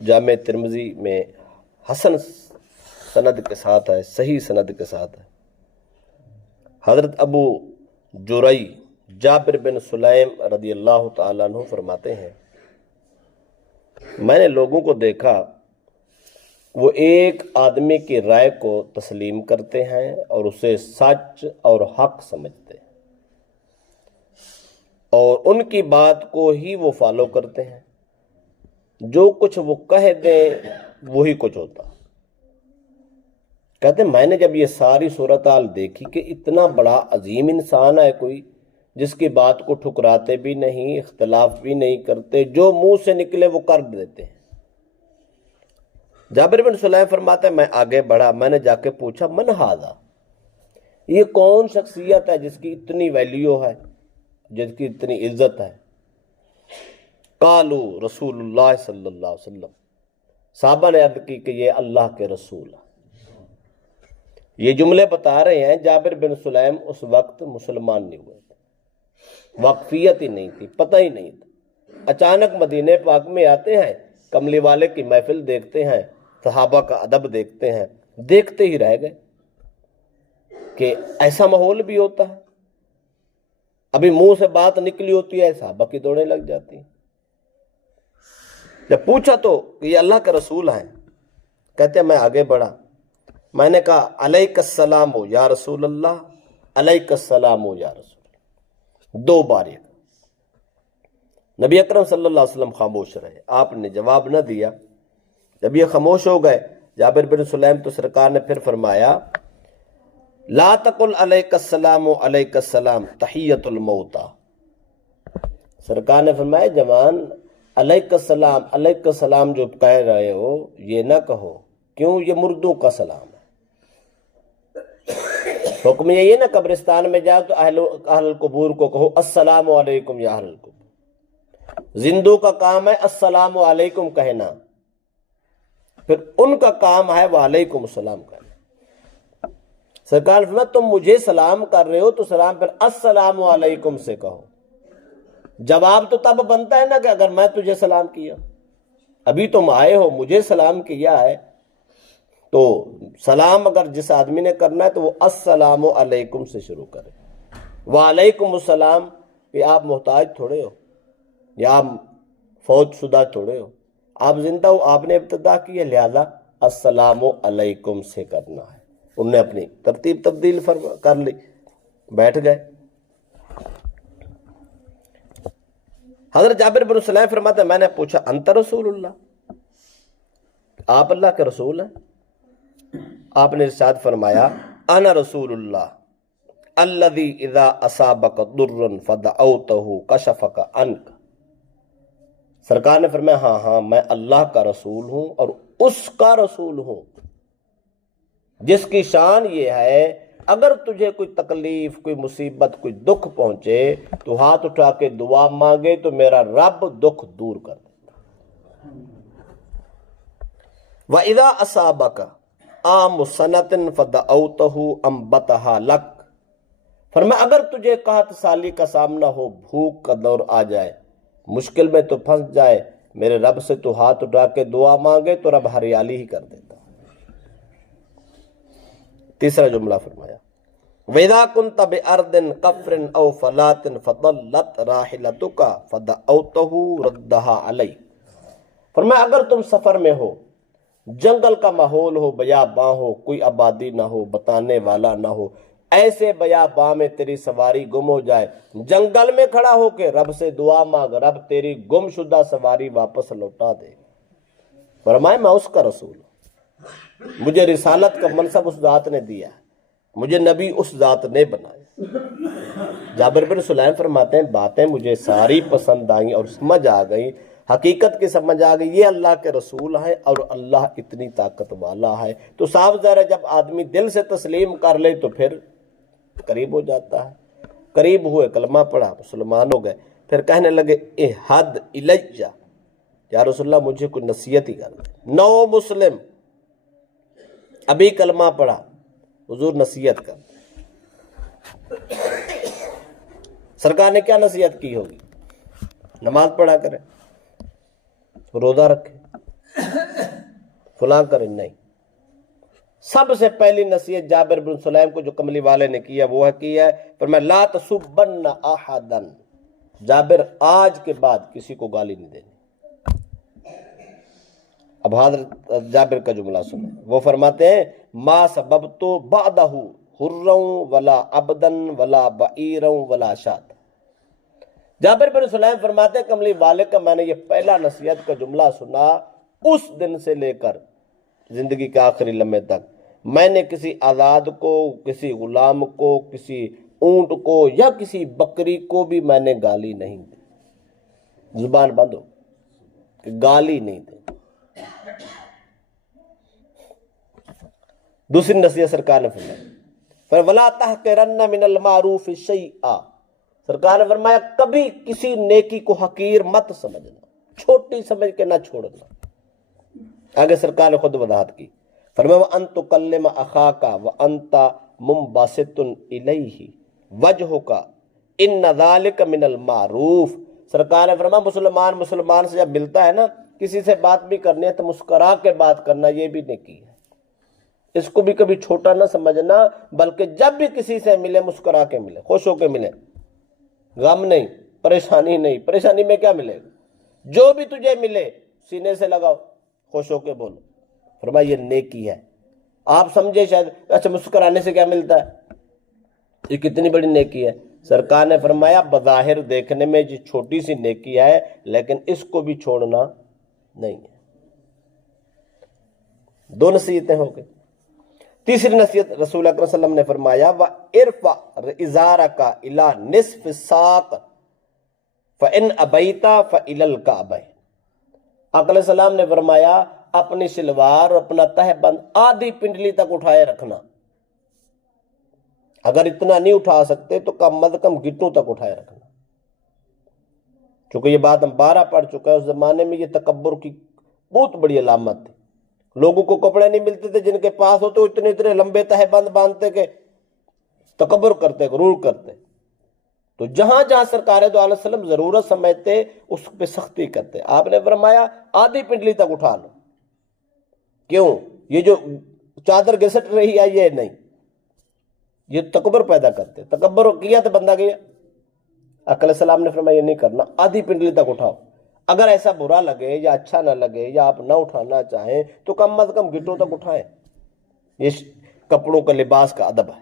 جامع ترمذی میں حسن سند کے ساتھ ہے، صحیح سند کے ساتھ ہے۔ حضرت ابو جرئی جابر بن سلیم رضی اللہ تعالیٰ عنہ فرماتے ہیں، میں نے لوگوں کو دیکھا وہ ایک آدمی کی رائے کو تسلیم کرتے ہیں اور اسے سچ اور حق سمجھتے ہیں، اور ان کی بات کو ہی وہ فالو کرتے ہیں، جو کچھ وہ کہہ دیں وہی کچھ ہوتا۔ کہتے ہیں میں نے جب یہ ساری صورتحال دیکھی کہ اتنا بڑا عظیم انسان ہے کوئی جس کی بات کو ٹھکراتے بھی نہیں، اختلاف بھی نہیں کرتے، جو منہ سے نکلے وہ کر دیتے ہیں۔ جابر بن سلیم فرماتا ہے میں آگے بڑھا، میں نے جا کے پوچھا من ھذا، یہ کون شخصیت ہے جس کی اتنی ویلیو ہے، جس کی اتنی عزت ہے؟ قالوا رسول اللہ صلی اللہ علیہ وسلم، صحابہ نے عرض کی کہ یہ اللہ کے رسول ہے۔ یہ جملے بتا رہے ہیں جابر بن سلیم اس وقت مسلمان نہیں ہوئے تھے، واقفیت ہی نہیں تھی، پتہ ہی نہیں تھا۔ اچانک مدینہ پاک میں آتے ہیں، کملی والے کی محفل دیکھتے ہیں، صحابہ کا ادب دیکھتے ہیں، دیکھتے ہی رہ گئے کہ ایسا ماحول بھی ہوتا ہے۔ ابھی منہ سے بات نکلی ہوتی ہے، صحابہ کی دوڑیں لگ جاتی ہیں۔ جب پوچھا تو یہ اللہ کا رسول ہیں، کہتے ہیں میں آگے بڑھا، میں نے کہا علیک السلام یا رسول اللہ، علیک السلام یا رسول اللہ، 2 بار یہ۔ نبی اکرم صلی اللہ علیہ وسلم خاموش رہے، آپ نے جواب نہ دیا۔ جب یہ خاموش ہو گئے جابر بن سلیم تو سرکار نے پھر فرمایا لا تقل علیک السلام علیک السلام تحیۃ الموتى۔ سرکار نے فرمایا جوان علیک السلام جو کہہ رہے ہو یہ نہ کہو، کیوں؟ یہ مردوں کا سلام ہے۔ حکم یہ ہے نا قبرستان میں جاؤ تو اہل القبور کو کہو السلام علیکم یا اہل القبور، زندوں کا کام ہے السلام علیکم کہنا، پھر ان کا کام ہے وعلیکم السلام کہنا۔ سرکار فرمایا تم مجھے سلام کر رہے ہو تو سلام پھر السلام علیکم سے کہو۔ جواب تو تب بنتا ہے نا کہ اگر میں تجھے سلام کیا، ابھی تم آئے ہو مجھے سلام کیا ہے تو سلام اگر جس آدمی نے کرنا ہے تو وہ السلام علیکم سے شروع کرے۔ وعلیکم السلام کہ آپ محتاج تھوڑے ہو یا آپ فوت شدہ تھوڑے ہو، آپ زندہ ہو، آپ نے ابتدا کی ہے، لہذا السلام علیکم سے کرنا ہے۔ انہوں نے اپنی ترتیب تبدیل کر لی، بیٹھ گئے۔ حضرت جابر بن سلیم فرماتے ہیں میں نے پوچھا انت رسول اللہ، آپ اللہ کے رسول ہیں؟ آپ نے ارشاد فرمایا انا رسول اللہ الذی اذا اصابک ضر فدعوته کشفک عنک۔ سرکار نے فرمایا ہاں میں اللہ کا رسول ہوں اور اس کا رسول ہوں جس کی شان یہ ہے اگر تجھے کوئی تکلیف، کوئی مصیبت، کوئی دکھ پہنچے تو ہاتھ اٹھا کے دعا مانگے تو میرا رب دکھ دور کر دیتا۔ وَإِذَا أَصَابَكَ عَامُ سَنَةٍ فَدَعَوْتَهُ أَنبَتَهَا لَكَ۔ فرمایا اگر تجھے قحط سالی کا سامنا ہو، بھوک کا دور آ جائے، مشکل میں تو پھنس جائے، میرے رب سے تو ہاتھ اٹھا کے دعا مانگے تو رب ہریالی ہی کر دیتا۔ تیسرا جملہ فرمایا وَإِذَا كُنْتَ بِأَرْضٍ قَفْرٍ أَوْ فَلَاتٍ فَضَلَّتْ رَاحِلَتُكَ فَدَعَوْتَهُ رَدَّهَا عَلَيْكَ۔ فرمایا اگر تم سفر میں ہو، جنگل کا ماحول ہو، بیاباں ہو، کوئی آبادی نہ ہو، بتانے والا نہ ہو، ایسے بیاباں میں تیری سواری گم ہو جائے، جنگل میں کھڑا ہو کے رب سے دعا مانگ، رب تیری گم شدہ سواری واپس لوٹا دے۔ فرمایا میں اس کا رسول ہوں، مجھے رسالت کا منصب اس ذات نے دیا ہے، مجھے نبی اس ذات نے بنایا۔ جابر بن سلیم فرماتے ہیں باتیں مجھے ساری پسند آئیں اور سمجھ آ گئی، حقیقت کی سمجھ آ گئی، یہ اللہ کے رسول ہیں اور اللہ اتنی طاقت والا ہے۔ تو صاف ظاہر ہے جب آدمی دل سے تسلیم کر لے تو پھر قریب ہو جاتا ہے۔ قریب ہوئے، کلمہ پڑھا، مسلمان ہو گئے، پھر کہنے لگے احد الیہ، یا رسول اللہ مجھے کوئی نصیحت ہی کر دے۔ نو مسلم، ابھی کلمہ پڑھا، حضور نصیحت کر دے۔ سرکار نے کیا نصیحت کی ہوگی؟ نماز پڑھا کرے، روزہ رکھے، فلاں کریں نہیں. سب سے پہلی نصیحت جابر بن سلیم کو جو کملی والے نے کیا وہ ہے کی ہے، فرمایا لا تسبن احدا، جابر آج کے بعد کسی کو گالی نہیں دینی. اب حضرت جابر کا جملہ سنیں، وہ فرماتے ہیں ما سببت بعدہ حرا ولا عبدا ولا بعیرا ولا شاة. جابر بن سلیم فرماتے ہیں کملی والے کا میں نے یہ پہلا نصیحت کا جملہ سنا، اس دن سے لے کر زندگی کے آخری لمحے تک میں نے کسی آزاد کو، کسی غلام کو، کسی اونٹ کو یا کسی بکری کو بھی میں نے گالی نہیں دی. زبان بند ہو کہ گالی نہیں دی. دوسری نصیحت سرکار نے فرمایا وَلَا تَحْقِرَنَّ مِنَ الْمَعْرُوفِ شَيْئًا، سرکار نے فرمایا کبھی کسی نیکی کو حقیر مت سمجھنا، چھوٹی سمجھ کے نہ چھوڑنا. آگے سرکار نے خود وضاحت کی، فرمایا وَأَن تُكَلِّمَ أَخَاكَ وَأَنْتَ مُنبَسِطٌ إِلَيْهِ وَجْهُكَ إِنَّ ذَلِكَ مِنَ الْمَعْرُوفِ. سرکار نے فرمایا مسلمان سے جب ملتا ہے نا، کسی سے بات بھی کرنی ہے تو مسکرا کے بات کرنا، یہ بھی نیکی ہے. اس کو بھی کبھی چھوٹا نہ سمجھنا، بلکہ جب بھی کسی سے ملے مسکرا کے ملے، خوش ہو کے ملے. غم نہیں، پریشانی نہیں. پریشانی میں کیا ملے گا؟ جو بھی تجھے ملے سینے سے لگاؤ، خوش ہو کے بولو. فرمایا یہ نیکی ہے. آپ سمجھے شاید اچھا مسکرانے سے کیا ملتا ہے، یہ کتنی بڑی نیکی ہے. سرکار نے فرمایا بظاہر دیکھنے میں یہ چھوٹی سی نیکی ہے، لیکن اس کو بھی چھوڑنا نہیں ہے. دو نصیحتیں ہو گئی. تیسری نصیحت رسول اکرم صلی اللہ علیہ وسلم نے فرمایا وَإِرْفَعْ إِزَارَكَ إِلَى نِصْفِ السَّاقِ فَإِنْ أَبَيْتَ فَإِلَى الْكَعْبَيْنِ. آقا علیہ السلام نے فرمایا اپنی شلوار اور اپنا تہ بند آدھی پنڈلی تک اٹھائے رکھنا. اگر اتنا نہیں اٹھا سکتے تو کم از کم گھٹنوں تک اٹھائے رکھنا. چونکہ یہ بات ہم 12 پڑھ چکے ہیں، اس زمانے میں یہ تکبر کی بہت بڑی علامت تھی. لوگوں کو کپڑے نہیں ملتے تھے، جن کے پاس ہوتے اتنے لمبے تہ بند باندھتے کہ تکبر کرتے، غرور کرتے. تو جہاں جہاں سرکار دو علیہ وسلم ضرورت سمجھتے اس پہ سختی کرتے. آپ نے فرمایا آدھی پنڈلی تک اٹھا لو. کیوں؟ یہ جو چادر گھسٹ رہی ہے یہ نہیں، یہ تکبر پیدا کرتے. تکبر کیا تو بندہ گیا. آقا علیہ السلام نے فرمایا یہ نہیں کرنا، آدھی پنڈلی تک اٹھاؤ. اگر ایسا برا لگے یا اچھا نہ لگے یا آپ نہ اٹھانا چاہیں تو کم از کم گھٹنوں تک اٹھائیں. یہ کپڑوں کا، لباس کا ادب ہے.